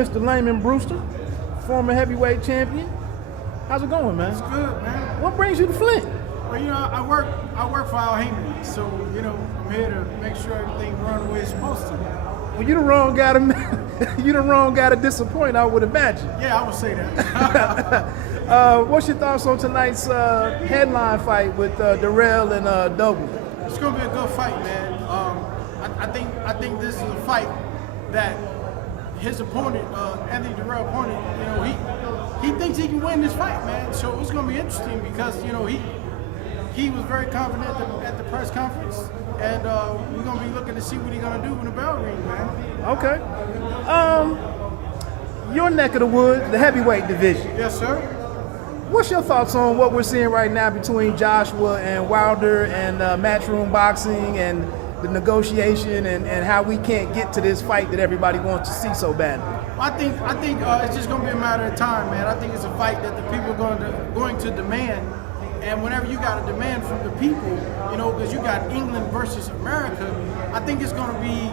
Mr. Lamon Brewster, former heavyweight champion. How's it going, man? It's good, man. What brings you to Flint? Well, I work for Al Heyman, so I'm here to make sure everything runs the way it's supposed to. Well, you the wrong guy to disappoint, I would imagine. Yeah, I would say that. What's your thoughts on tonight's headline fight with Dirrell and Douglin? It's gonna be a good fight, man. I think this is a fight that his opponent, Anthony Dirrell opponent, he thinks he can win this fight, man. So it's gonna be interesting because he was very confident at the press conference, and we're gonna be looking to see what he's gonna do in the bell ring, man. Okay. Your neck of the woods, the heavyweight division. Yes, sir. What's your thoughts on what we're seeing right now between Joshua and Wilder and matchroom boxing and the negotiation and how we can't get to this fight that everybody wants to see so badly? I think it's just going to be a matter of time, man. I think it's a fight that the people are going to demand. And whenever you got a demand from the people, because you got England versus America, I think it's going to be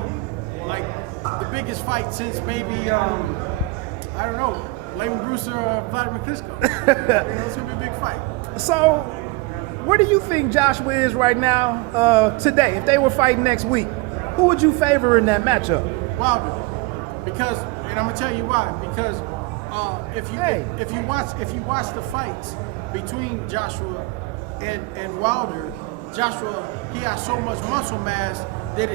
like the biggest fight since maybe, I don't know, Lamon Brewster or Wladimir Klitschko. It's going to be a big fight. So, where do you think Joshua is right now today? If they were fighting next week, who would you favor in that matchup? Wilder. Because, and I'm going to tell you why. Because if you watch the fights between Joshua and Wilder, Joshua, he has so much muscle mass that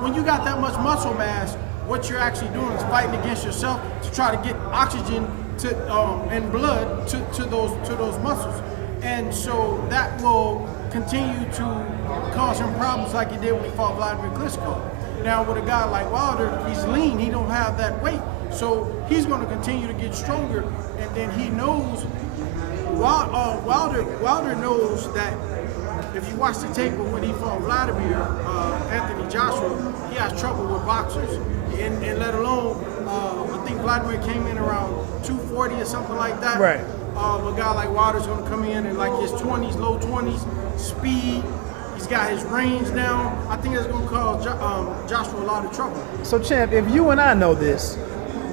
when you got that much muscle mass, what you're actually doing is fighting against yourself to try to get oxygen and blood to those muscles, and so that will continue to cause him problems like he did when he fought Wladimir Klitschko. Now with a guy like Wilder, he's lean, he don't have that weight, so he's going to continue to get stronger, and then he knows. Wilder knows that if you watch the tape of when he fought Wladimir, Anthony Joshua, he has trouble with boxers. And let alone, I think Wladimir came in around 240 or something like that. Right. A guy like Wilder's going to come in like his 20s, low 20s, speed. He's got his range down. I think that's going to cause Joshua a lot of trouble. So, Champ, if you and I know this,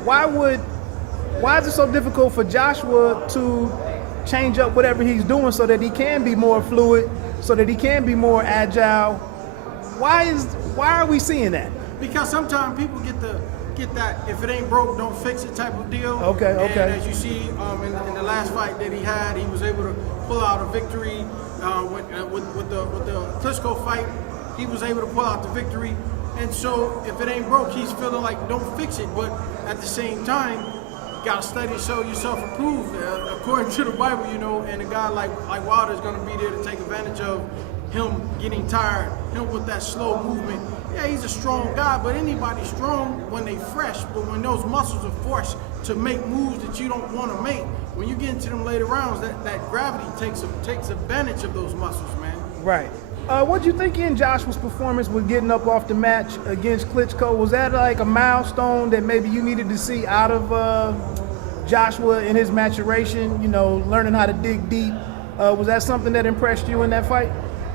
why is it so difficult for Joshua to change up whatever he's doing so that he can be more fluid, so that he can be more agile? Why are we seeing that? Because sometimes people get that if it ain't broke, don't fix it type of deal. Okay. And as you see in the last fight that he had, he was able to pull out a victory with the Klitschko fight. He was able to pull out the victory. And so if it ain't broke, he's feeling like don't fix it. But at the same time, you gotta study, show yourself approved according to the Bible, and a guy like Wilder is gonna be there to take advantage of him getting tired, him with that slow movement. Yeah, he's a strong guy, but anybody's strong when they fresh, but when those muscles are forced to make moves that you don't want to make, when you get into them later rounds, that gravity takes advantage of those muscles, man. Right. What do you think in Joshua's performance with getting up off the match against Klitschko? Was that like a milestone that maybe you needed to see out of Joshua in his maturation, learning how to dig deep? Was that something that impressed you in that fight?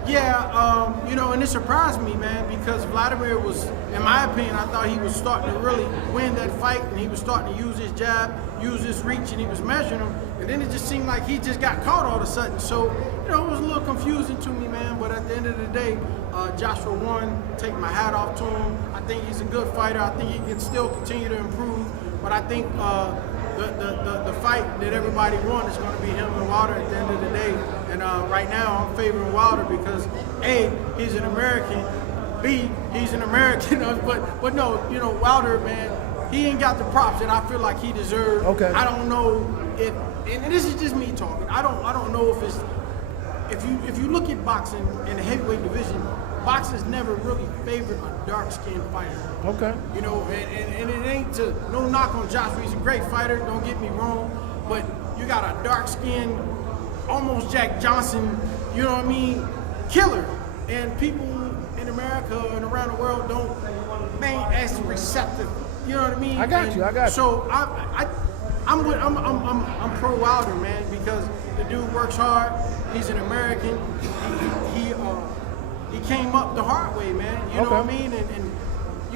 Yeah, and it surprised me, man, because Wladimir was, in my opinion, I thought he was starting to really win that fight, and he was starting to use his jab, use his reach, and he was measuring him, and then it just seemed like he just got caught all of a sudden. So, it was a little confusing to me, man, but at the end of the day, Joshua won. Take my hat off to him. I think he's a good fighter. I think he can still continue to improve, but I think the fight that everybody wants is going to be him and Wilder at the end of the day. And right now, I'm favoring Wilder because A, he's an American. B, he's an American. but no, Wilder, man, he ain't got the props that I feel like he deserves. Okay. I don't know if, and this is just me talking. I don't know if it's if you look at boxing in the heavyweight division, boxing's never really favored a dark-skinned fighter. Okay. And it ain't no knock on Joshua. He's a great fighter, don't get me wrong, but you got a dark-skinned, almost Jack Johnson, killer. And people in America and around the world ain't as receptive. You know what I mean? I got you. So I'm pro Wilder, man, because the dude works hard. He's an American. He came up the hard way, man. You know what I mean? And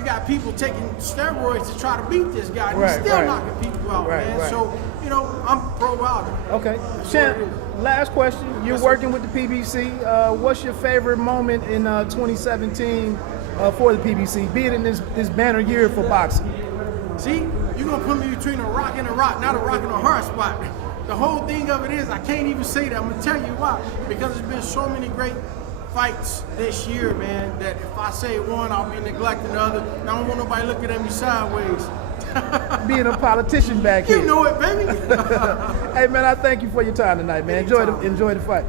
you got people taking steroids to try to beat this guy. Right, He's still right. knocking people out, Right, man. right. So, you know, I'm pro Wilder. Okay. That's Champ, what it is. last question. You're Yes, sir. working with the PBC. What's your favorite moment in 2017 for the PBC, be it in this banner year for boxing? See, you're going to put me between a rock and a rock, not a rock and a hard spot. The whole thing of it is, I can't even say that. I'm going to tell you why. Because there's been so many great fights this year, man, that if I say one, I'll be neglecting the other. And I don't want nobody looking at me sideways. Being a politician back here. You know it, baby. Hey, man, I thank you for your time tonight, man. Anytime. Enjoy the fight.